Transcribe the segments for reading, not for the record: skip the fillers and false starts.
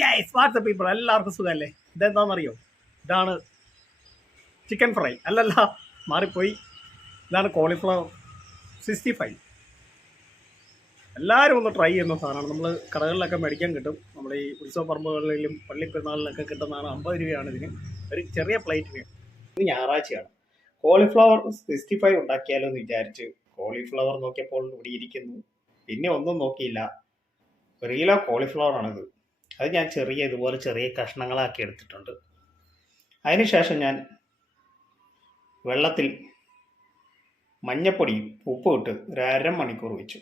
Guys WhatsApp people എല്ലാവർക്കും സുഖമല്ലേ? ഇതെന്താണെന്നറിയോ? ഇതാണ് ചിക്കൻ ഫ്രൈ. അല്ലല്ല, മാറിപ്പോയി. ഇതാണ് കോളിഫ്ലവർ 65. എല്ലാവരും ഒന്ന് ട്രൈ ചെയ്യുന്ന സാധനമാണ്. നമ്മൾ കടകളിലൊക്കെ മേടിക്കാൻ കിട്ടും. നമ്മൾ ഈ ഉത്സവ പറമ്പുകളിലും പള്ളിപ്പെരുന്നാളിലൊക്കെ കിട്ടുന്നതാണ്. 50 രൂപയാണ് ഇതിന്, ഒരു ചെറിയ പ്ലേറ്റിന്. ഇത് ഞായറാഴ്ചയാണ്. കോളിഫ്ലവർ 65 ഉണ്ടാക്കിയാലോ എന്ന് വിചാരിച്ച് കോളിഫ്ലവർ നോക്കിയപ്പോൾ ഇവിടെ ഇരിക്കുന്നു. പിന്നെ ഒന്നും നോക്കിയില്ല, 1 കിലോ കോളിഫ്ലവർ ആണിത്. അത് ഞാൻ ഇതുപോലെ ചെറിയ കഷ്ണങ്ങളാക്കി എടുത്തിട്ടുണ്ട്. അതിനുശേഷം ഞാൻ വെള്ളത്തിൽ മഞ്ഞപ്പൊടിയും ഉപ്പും ഇട്ട് ഒരു അരമണിക്കൂർ വെച്ചു.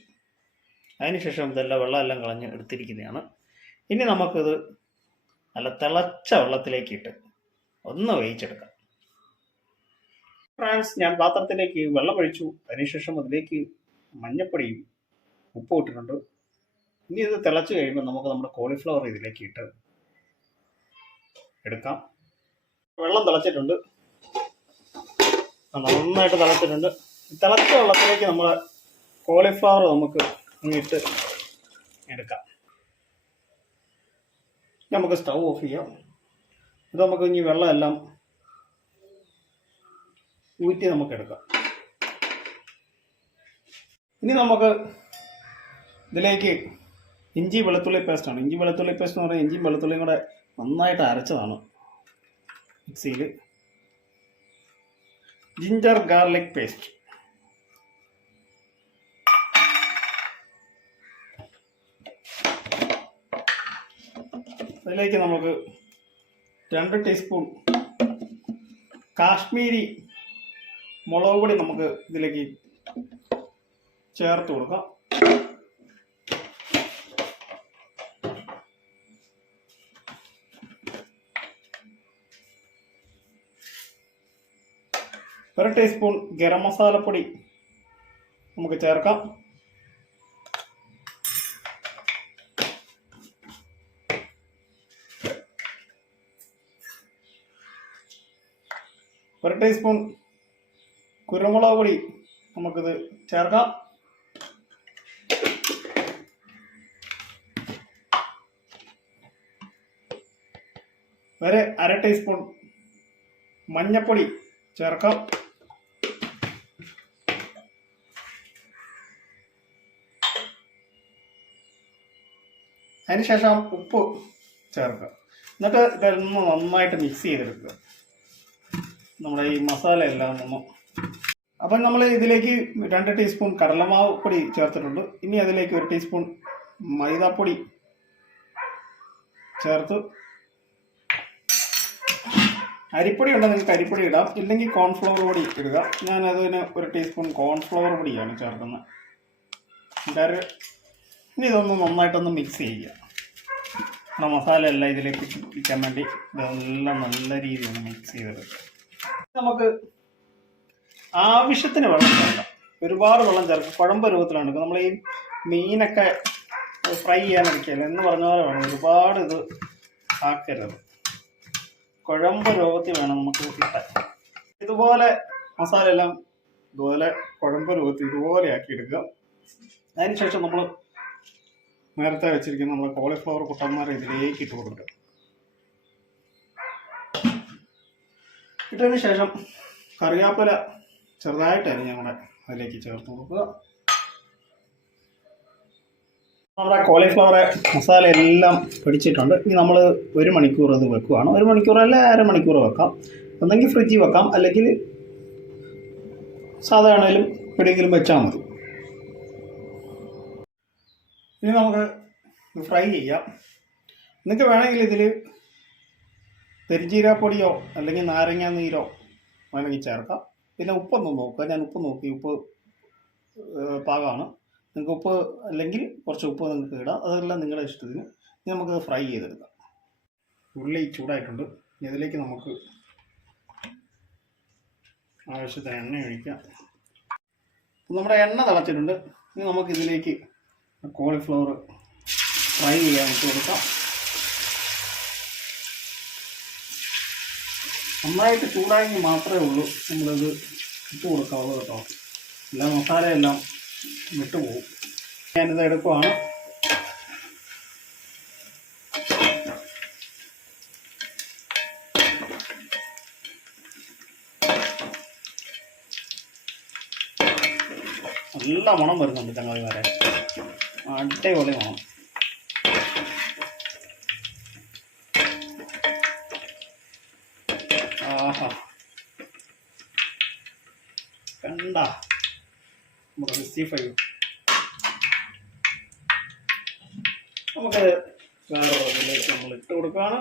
അതിനുശേഷം ഇതെല്ലാം വെള്ളമെല്ലാം കളഞ്ഞ് എടുത്തിരിക്കുന്നതാണ്. ഇനി നമുക്കിത് നല്ല തിളച്ച വെള്ളത്തിലേക്ക് ഇട്ട് ഒന്ന് വേവിച്ചെടുക്കാം. ഫ്രണ്ട്സ്, ഞാൻ പാത്രത്തിലേക്ക് വെള്ളം ഒഴിച്ചു. അതിനുശേഷം അതിലേക്ക് മഞ്ഞപ്പൊടിയും ഉപ്പും ഇട്ടിട്ടുണ്ട്. ഇനി ഇത് തിളച്ച് കഴിയുമ്പോൾ നമുക്ക് നമ്മുടെ കോളിഫ്ലവർ ഇതിലേക്ക് ഇട്ട് എടുക്കാം. വെള്ളം തിളച്ചിട്ടുണ്ട്, നന്നായിട്ട് തിളച്ചിട്ടുണ്ട്. തിളച്ച വെള്ളത്തിലേക്ക് നമ്മൾ കോളിഫ്ലവർ നമുക്ക് ഇട്ട് എടുക്കാം. നമുക്ക് സ്റ്റൗ ഓഫ് ചെയ്യാം. ഇത് നമുക്ക് ഇനി വെള്ളമെല്ലാം ഊറ്റി നമുക്ക് എടുക്കാം. ഇനി നമുക്ക് ഇതിലേക്ക് ഇഞ്ചി വെളുത്തുള്ളി പേസ്റ്റാണ്. ഇഞ്ചി വെളുത്തുള്ളി പേസ്റ്റ് എന്ന് പറഞ്ഞാൽ ഇഞ്ചിയും വെളുത്തുള്ളിയും കൂടെ നന്നായിട്ട് അരച്ചതാണ് മിക്സിയിൽ. ജിഞ്ചർ ഗാർലിക് പേസ്റ്റ്, അതിലേക്ക് നമുക്ക് 2 ടീസ്പൂൺ കാശ്മീരി മുളക് പൊടി നമുക്ക് ഇതിലേക്ക് ചേർത്ത് കൊടുക്കാം. ഒരു ടീസ്പൂൺ ഗരം മസാലപ്പൊടി നമുക്ക് ചേർക്കാം. ഒരു ടീസ്പൂൺ കുരുമുളക് പൊടി നമുക്കിത് ചേർക്കാം. ഒരു അര ടീസ്പൂൺ മഞ്ഞൾപ്പൊടി ചേർക്കാം. അതിനുശേഷം ഉപ്പ് ചേർക്കുക. എന്നിട്ട് ഇതൊന്ന് നന്നായിട്ട് മിക്സ് ചെയ്തെടുക്കുക, നമ്മുടെ ഈ മസാല എല്ലാം ഒന്ന്. അപ്പം നമ്മൾ ഇതിലേക്ക് 2 ടീസ്പൂൺ കടലമാവ് പൊടി ചേർത്തിട്ടുണ്ട്. ഇനി അതിലേക്ക് 1 ടീസ്പൂൺ മൈദാപ്പൊടി ചേർത്ത്, അരിപ്പൊടി ഉണ്ടെങ്കിൽ നിങ്ങൾക്ക് അരിപ്പൊടി ഇടാം, ഇല്ലെങ്കിൽ കോൺഫ്ലവർ പൊടി ഇടുക. ഞാനതിന് 1 ടീസ്പൂൺ കോൺഫ്ലവർ പൊടിയാണ് ചേർക്കുന്നത്. ഇനി ഇതൊന്ന് നന്നായിട്ടൊന്ന് മിക്സ് ചെയ്യുക. മസാല എല്ലാം ഇതിലേക്ക് പിടിക്കാൻ വേണ്ടി ഇതെല്ലാം നല്ല രീതിയിൽ ഒന്ന് മിക്സ് ചെയ്തെടുക്കുക. നമുക്ക് ആവശ്യത്തിന് വെള്ളം ചേർക്കാം. ഒരുപാട് വെള്ളം ചേർക്കാം. കുഴമ്പ് രൂപത്തിലാണ്. നമ്മൾ ഈ മീനൊക്കെ ഫ്രൈ ചെയ്യാനൊക്കെയല്ലേ എന്ന് പറഞ്ഞ പോലെ വേണം. ഒരുപാട് ഇത് ആക്കരുത്, കുഴമ്പ് രൂപത്തിൽ വേണം നമുക്ക് കിട്ടാൻ. ഇതുപോലെ മസാല എല്ലാം ഇതുപോലെ കുഴമ്പ് രൂപത്തിൽ ഇതുപോലെ ആക്കി എടുക്കുക. അതിനുശേഷം നമ്മൾ നേരത്തെ വെച്ചിരിക്കുന്ന നമ്മൾ കോളിഫ്ലവർ കുട്ടന്മാരെ ഇതിലേക്ക് ഇട്ട് കൊടുക്കുക. ഇട്ടതിന് ശേഷം കറിവേപ്പില ചെറുതായിട്ടാണ് ഞങ്ങളുടെ അതിലേക്ക് ചേർത്ത് കൊടുക്കുക. നമ്മുടെ കോളിഫ്ലവർ മസാല എല്ലാം പിടിച്ചിട്ടുണ്ട്. ഇനി നമ്മൾ 1 മണിക്കൂർ അത് വെക്കുകയാണ്. 1 മണിക്കൂറല്ല, അരമണിക്കൂർ വെക്കാം. ഒന്നെങ്കിൽ ഫ്രിഡ്ജിൽ വെക്കാം, അല്ലെങ്കിൽ സാധാരണയിലും എവിടെയെങ്കിലും വെച്ചാൽ മതി. ഇനി നമുക്ക് ഫ്രൈ ചെയ്യാം. നിങ്ങൾക്ക് വേണമെങ്കിൽ ഇതിൽ പെരുംജീരകപ്പൊടിയോ അല്ലെങ്കിൽ നാരങ്ങ നീരോ വേണമെങ്കിൽ ചേർക്കാം. പിന്നെ ഉപ്പൊന്ന് നോക്കുക. ഞാൻ ഉപ്പ് നോക്കി, ഉപ്പ് പാകമാണ്. നിങ്ങൾക്ക് ഉപ്പ് അല്ലെങ്കിൽ കുറച്ച് ഉപ്പ് നിങ്ങൾക്ക് ഇടാം, അതെല്ലാം നിങ്ങളുടെ ഇഷ്ടത്തിന്. ഇനി നമുക്കത് ഫ്രൈ ചെയ്തെടുക്കാം. ഉള്ളി ചൂടായിട്ടുണ്ട്. ഇനി അതിലേക്ക് നമുക്ക് ആവശ്യത്തിന് എണ്ണ ഒഴിക്കാം. നമ്മുടെ എണ്ണ തിളച്ചിട്ടുണ്ട്. ഇനി നമുക്കിതിലേക്ക് കോളിഫ്ലവർ ഫ്രൈ ചെയ്യാൻ ഇട്ട് കൊടുക്കാം. നന്നായിട്ട് ചൂടായെങ്കിൽ മാത്രമേ ഉള്ളൂ നമ്മളിത് ഇട്ട് കൊടുക്കാവുള്ളൂ കേട്ടോ. എല്ലാ മസാലയെല്ലാം വിട്ടുപോകും. ഞാനിത് എടുക്കുവാണ്. നല്ല മണം വരുന്നുണ്ട് ചങ്ങാതിമാരെ, അടിപൊളി മണം. ആഹാ, കണ്ട നമ്മുടെ 65. നമുക്കത് വേറെ ഇതിലേക്ക് നമ്മൾ ഇട്ട് കൊടുക്കുകയാണ്.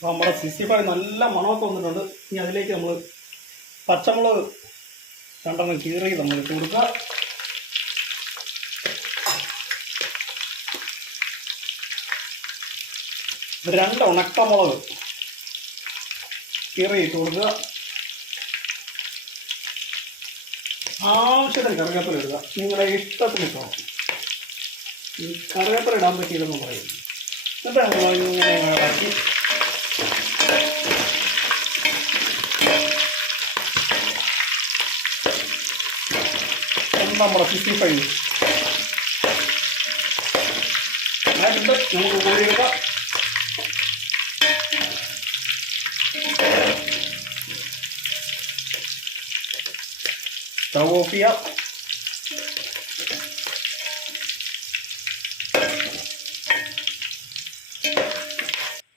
അപ്പോൾ നമ്മുടെ 65 നല്ല മണമൊക്കെ വന്നിട്ടുണ്ട്. ഇനി അതിലേക്ക് നമ്മൾ പച്ചമുളക് 2 കീറി നമ്മൾ ഇട്ട് കൊടുക്കുക. രണ്ട് ഉണക്കമുളക് കീറി ഇട്ട് കൊടുക്കുക. ആവശ്യത്തിന് കറിവേപ്പില ഇടുക. നിങ്ങളുടെ ഇഷ്ടത്തിന് ഇട്ടോണം. ഈ കറിവേപ്പില ഇടാൻ പറ്റിയതെന്ന് പറയും. എന്നിട്ട് നമ്മൾ ഇങ്ങനെ ഇളക്കി നമ്മുടെ 65 ആയിട്ടുണ്ട്. നമുക്ക് കോരിയെടുക്കാം. സ്റ്റവ് ഓഫ് ചെയ്യാം.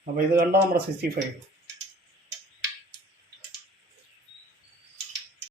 അപ്പോൾ ഇത് കണ്ടോ നമ്മുടെ 65.